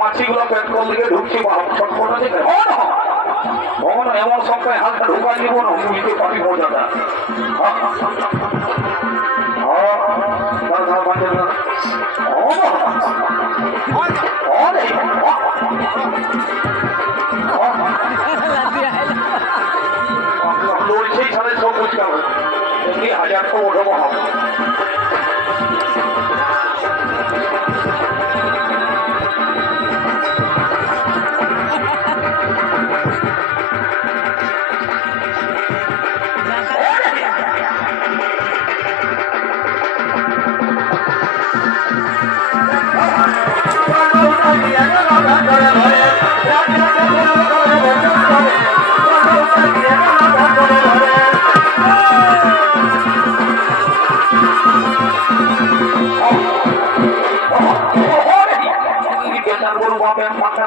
মাছিগুলো petrol দিকে ঢুকছে এমন সংখ্যায় হাতটা ঢুকাই দিব না মুড়িতে পাখি মজাটা সেই সাথে সব পরিষ্কার হয় 1000 তো ওঠবো হবে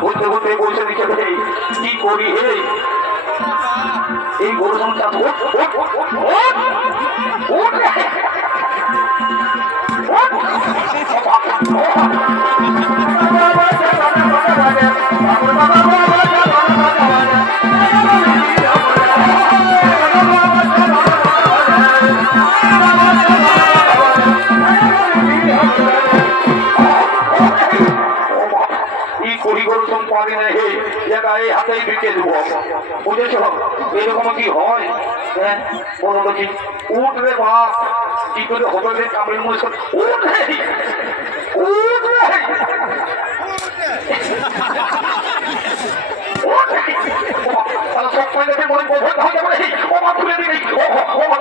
ঘুরতে ঘুরতে বসে দিকে কি করি হে এই গরু সংখ্যা হাতেই বিকে দেব বুঝেছ এরকম কি হয় হ্যাঁ উঠ রে বা কি করে হবে রে কামড়ের মুখ উঠ রে উঠ রে সব পয়সাতে মনে বোঝা হয়ে যাবে ও মা তুলে দিবি ও মা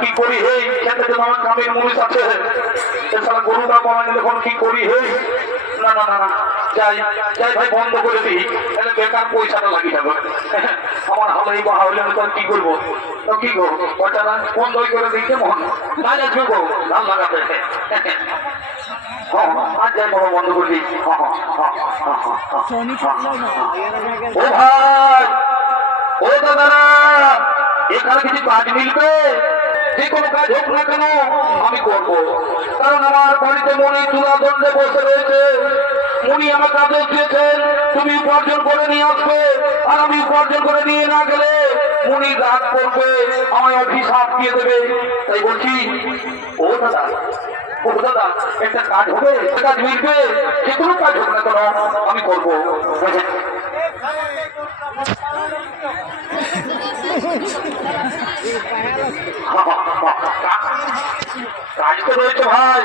কি করি হে আমার গ্রামের মনীষ আছে গরুটা কমাই দেখুন কি করি হে না না না না যাই যাই ভাই বন্ধ করে দিই তাহলে বেকার পয়সাটা লাগি যাবে আমার হালেই বা হলে আমি কি করবো তো কি গো পয়সাটা বন্ধ করে দিই কেমন কাজ আসবে গো ধান লাগাতে আর যাই বড় বন্ধ করে দিই ও ভাই ও দাদারা এখানে কিছু কাজ মিলবে যে কোনো কাজ হোক না কেন আমি করবো কারণ আমার বাড়িতে মনে চূড়া দণ্ডে বসে রয়েছে উনি আমাকে আদেশ দিয়েছেন তুমি উপার্জন করে নিয়ে আসবে আর আমি উপার্জন করে নিয়ে না গেলে উনি রাগ করবে আমায় অভিশাপ দিয়ে দেবে তাই বলছি ও দাদা ও দাদা একটা কাজ হবে কাজ মিলবে যে কোনো কাজ হোক না কেন আমি করবো কাজ তো রয়েছে ভাই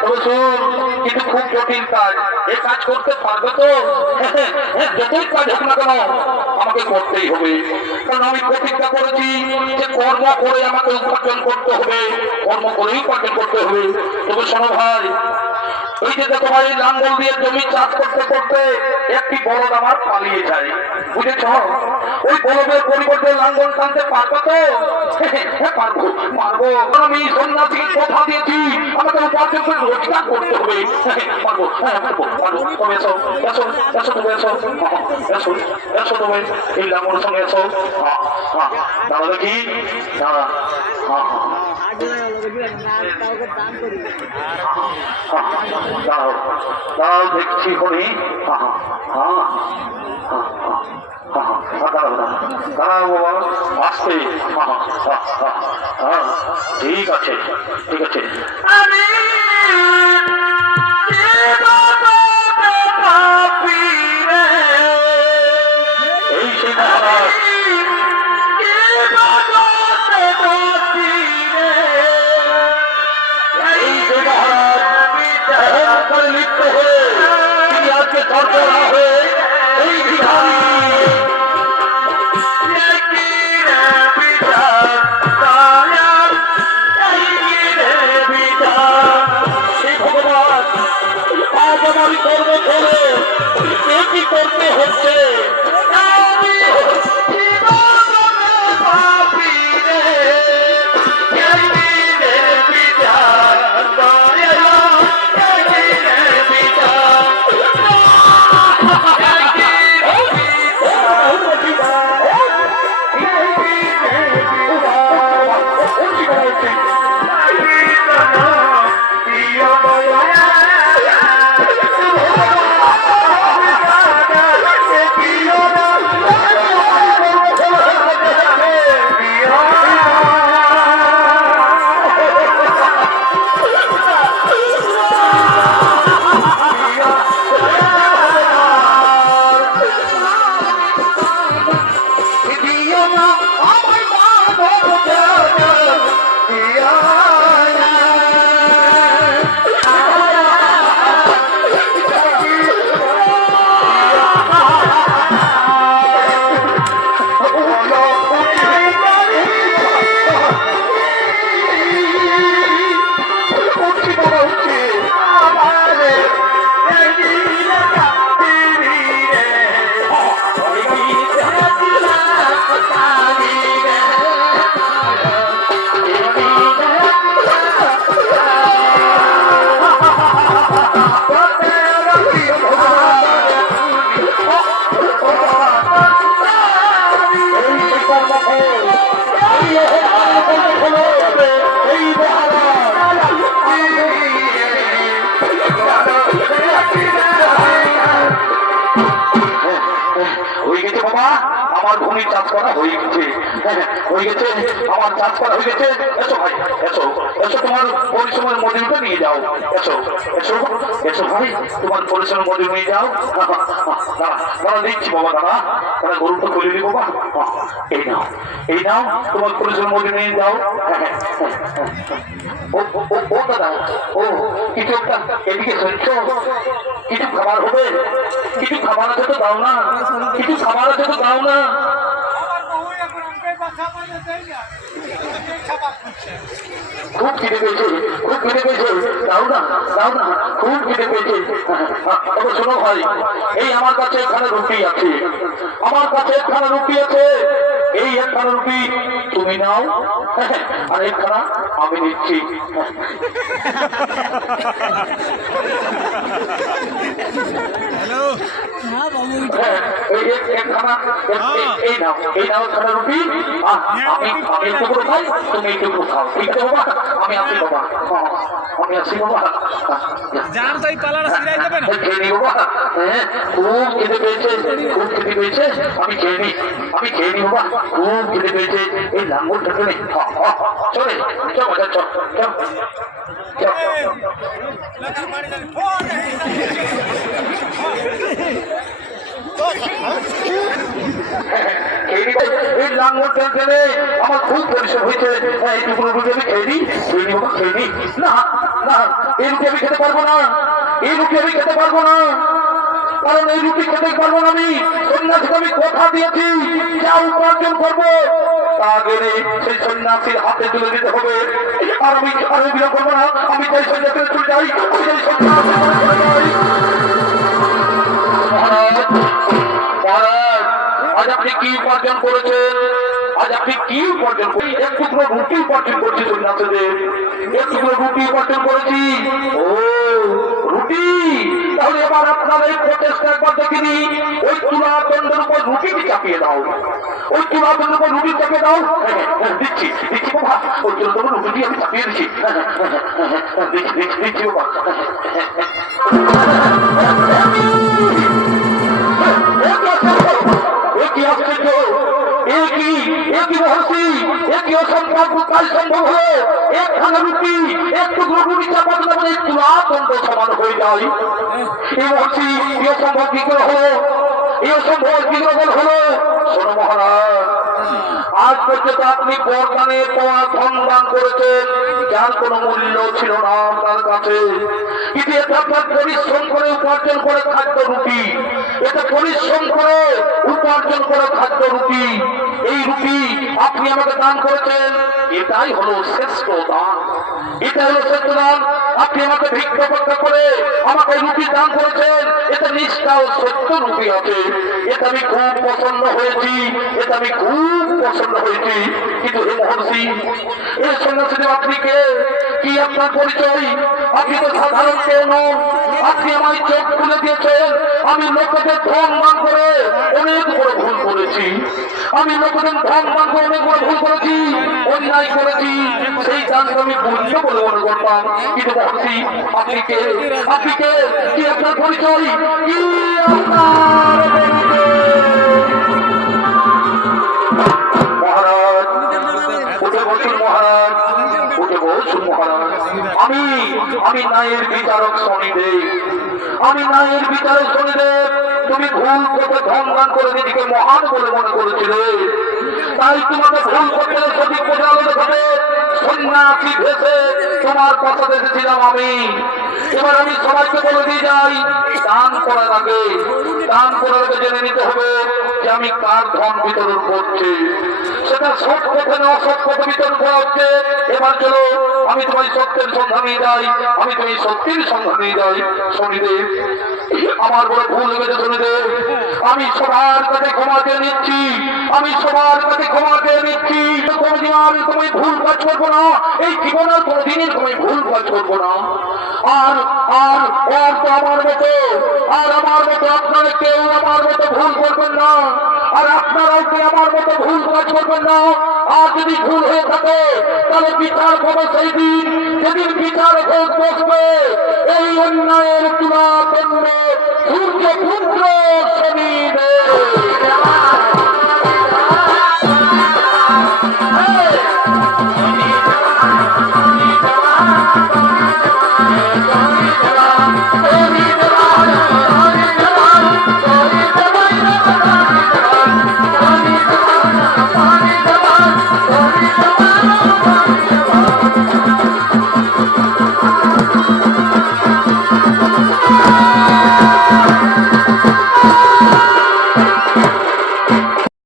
তবে শুন কিন্তু খুব কঠিন কাজ এই কাজ করতে পারবে তো যতই কাজ হোক না কেন আমাকে করতেই হবে কারণ আমি প্রতিজ্ঞা করেছি যে কর্ম করে আমাকে উপার্জন করতে হবে কর্ম করেই উপার্জন করতে হবে তবে শোনো ভাই ওই যে দেখো ভাই লাঙ্গল দিয়ে জমি চাষ করতে করতে একটি বলদ আমার পালিয়ে যায় বুঝেছ ওই বলদের পরিবর্তে লাঙ্গল টানতে পারবো তো পারবো পারবো আমি সন্ন্যাসী কথা দিয়েছি আমাকে উপার্জন করে রোজগার করতে হবে পারবো হ্যাঁ পারবো পারবো তবে এসো এসো এসো তুমি এসো এসো এসো তুমি এই লাঙ্গলের সঙ্গে এসো দাঁড়া দেখি দাঁড়া দাঁড়াও দেখছি হরি দাঁড়াও বাবা আসতে ঠিক আছে ঠিক আছে এই সেই মহারাজ লিপ্ত হয়ে তিনি আজকে সরকার হয়ে এই বিধান আমার ভূমির চাষ করা হয়ে গেছে, আমার চাষ করা হয়ে গেছে। এসো ভাই, এসো এসো, তোমার পরিশ্রমের মজুরিটা নিয়ে যাও। এসো এসো এসো ভাই, তোমার পরিশ্রমের মজুরি নিয়ে যাও। দাঁড়া দিচ্ছি বাবা, দাঁড়া গরুটা খুলে দিই বাবা। এই নাও, এই নাও, তোমার পরিশ্রমের মজুরি নিয়ে যাও। ও দাদা, ও কিছু একটা এদিকে শুনছো? কিছু খাবার হবে? কিছু খাবার আছে তো দাও না, কিছু খাবার আছে তো দাও না। খুব খিদে পেয়েছে, খুব খিদে পেয়েছে, দাও না, দাও না, খুব খিদে পেয়েছে। তবে শোনো ভাই, এই আমার কাছে এখানে রুটি আছে, আমার কাছে এখানে রুটি আছে, এই একখানা রুটি তুমি নাও, আর একখানা আমি নিচ্ছি। এই নাও একখানা রুটি, আমি একটু করে খাই, তুমি একটু খাও, ঠিক আছে বাবা? আমি আসি বাবা, আমি আসি বাবা। খেয়ে নি বাবা, খুব খেতে পেয়েছে, খুব খেতে পেয়েছে, আমি খেয়ে নি, আমি খেয়ে নি বাবা, খুব খেতে পেয়েছে। এই লাঙ্গলটাকে নেই, চলে চল বাজার, চল চল এই লাঙ্গলটা গেলে আমার খুব পরিশ্রম হয়েছে। এইটুকু রুটি আমি খেয়ে নি, খেয়ে নি বাবা, খেয়ে নি। না না, এই রুটি আমি খেতে পারবো না, এই রুটি আমি খেতে পারবো না, কারণ এই রুটি খেতে পারবো না। আমি সন্ন্যাসীকে আমি কথা দিয়েছি যা উপার্জন করবো তা গেলে সেই সন্ন্যাসীর হাতে তুলে দিতে হবে। আর আমি বিরোধ করবো না, আমি চাই সন্ন্যাসীর চলে যাই, সেই সন্ন্যাসী চলে যাই। মহারাজ, আজ আপনি কি উপার্জন করেছেন? আজ আপনি কি উপার্জন করেছেন? এক টুকরো রুটি উপার্জন করছি সন্ন্যাসীদের, এক টুকরো রুটি উপার্জন করেছি। ও রুটি, তাহলে এবার আপনার এই প্রচেষ্টা একবার দেখিনি। ওই তুলাদণ্ডের উপর রুটিটি চাপিয়ে দাও, ওই তুলাদণ্ডের উপর রুটি চাপিয়ে দাও। দিচ্ছি দিচ্ছি বাবা, ওই তুলাদণ্ডের রুটি আমি চাপিয়ে দিচ্ছি, দিচ্ছি দিচ্ছি দিচ্ছি বাবা। কি আশ্চর্য, একই মহর্ষি, একই অসম্ভব কাজ সম্ভব হলো। একখানা রুটি, একটু রুটি চাপাতে যাবে, তুলাদণ্ড সমান হয়ে যায়। এই মহর্ষি এই অসম্ভব কি করে হলো, এই অসম্ভব কি করে হলো? শোনো মহারাজ, আজ পর্যন্ত আপনি বরদানে পাওয়া ধন দান করেছেন, যার কোনো মূল্য ছিল না আপনার কাছে। কিন্তু এটা আপনার পরিশ্রম করে উপার্জন করে খাদ্য রুটি, এটা পরিশ্রম করে উপার্জন করে খাদ্য রুটি। এই রুটি আপনি আমাকে দান করেছেন, এটাই হলো শ্রেষ্ঠ দান, এটাই হলো শ্রেষ্ঠ দান। আপনি আমাকে ভিক্ষা করতে করে আমাকে রুটি দান করেছেন, এটা নিষ্ঠা ও সত্য রুটি আছে। এটা আমি খুব পছন্দ হয়েছি, এটা আমি খুব পছন্দ হয়েছি। কিন্তু হে মহর্ষি, এই সন্ন্যাসী আপনি কে? কি আপনার পরিচয়? আপনি তো সাধারণ কেউ নন, আপনি আমায় চোখ খুলে দিয়েছেন। আমি লোকেদের ধন দান করে অনেক বড় ভুল করেছি। আমি লোকেদের ধন দান করে অনেক বড় ভুল করেছি, অন্যায় করেছি। সেই দানকে আমি পুণ্য বলে মনে করতাম। কিন্তু মহর্ষি, আপনি কে? আপনি কে? কি আপনার পরিচয়? কি আপনার মহারাজ? উঠে বসুন মহারাজ, উঠে বসুন মহারাজ। আমি ন্যায়ের বিচারক শনিদেব। আমি ন্যায়ের বিচারক শনিদেব। তুমি ভুল পথে ধন দান করে নিজেকে মহান বলে মনে করেছিলে, তাই তোমাকে ভুল করতে সঠিক বোঝানো দেখাবে সন্ন্যাসী ভেসে তোমার কথা দেখেছিলাম আমি। এবার আমি সবাইকে বলে দিয়ে যাই, দান করার আগে জেনে নিতে হবে যে আমি কার ধন বিতরণ করছি। সেটা সৎ পথে না অসৎ পথে বিতরণ করা হচ্ছে। এবার চলো আমি তোমায় সত্যের সন্ধান নিয়ে যাই, আমি তোমায় সত্যের সন্ধান নিয়ে যাই। শনিদেব, আমার বড় ভুল হয়ে গেছে শনিদেব। আমি সবার কাছে ক্ষমা চেয়ে নিচ্ছি, আমি সবার কাছে ক্ষমা চেয়ে নিচ্ছি। তুমি ভুল কাজ করবো না, এই জীবনের কোনোদিনই তুমি ভুল কাজ করবো না। আর আর আর তো আমার মতো আপনারা কেউ আমার মতো ভুল করবেন না, আর আপনারাও কেউ আমার মতো ভুল কাজ করবেন না। আর যদি ভুল হয়ে থাকে তাহলে বিচার হবে সেই দিন, যেদিন বিচার ভোগ বসবে এই অন্যায়ের তুলা দণ্ড সূর্য পুত্র শনিদেব।